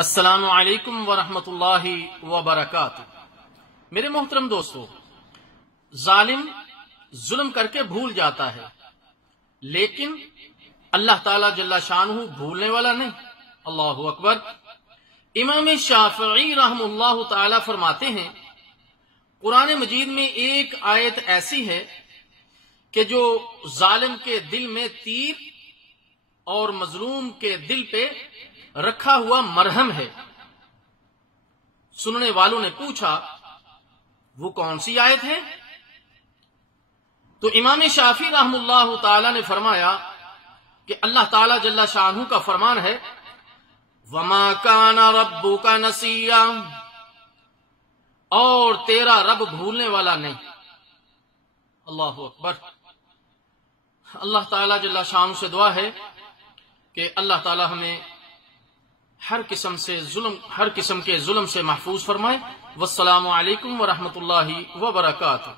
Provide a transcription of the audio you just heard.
السلام علیکم ورحمۃ اللہ وبرکاتہ۔ میرے محترم دوستو، ظالم ظلم کر کے بھول جاتا ہے، لیکن اللہ تعالی جل شانہ بھولنے والا نہیں۔ اللہ اکبر۔ امام شافعی رحم اللہ تعالی فرماتے ہیں، قرآن مجید میں ایک آیت ایسی ہے کہ جو ظالم کے دل میں تیر اور مظلوم کے دل پہ رکھا ہوا مرہم ہے۔ سننے والوں نے پوچھا وہ کون سی آیت ہے؟ تو امام شافعی رحم اللہ تعالی نے فرمایا کہ اللہ تعالی جل شانہ کا فرمان ہے، وَمَا كَانَ رَبُّكَ نَسِيًّا، اور تیرا رب بھولنے والا نہیں۔ اللہ اکبر۔ اللہ تعالی جل شانہ سے دعا ہے کہ اللہ تعالی ہمیں ہر قسم کے ظلم سے محفوظ فرمائے۔ والسلام علیکم ورحمۃ اللہ وبرکاتہ۔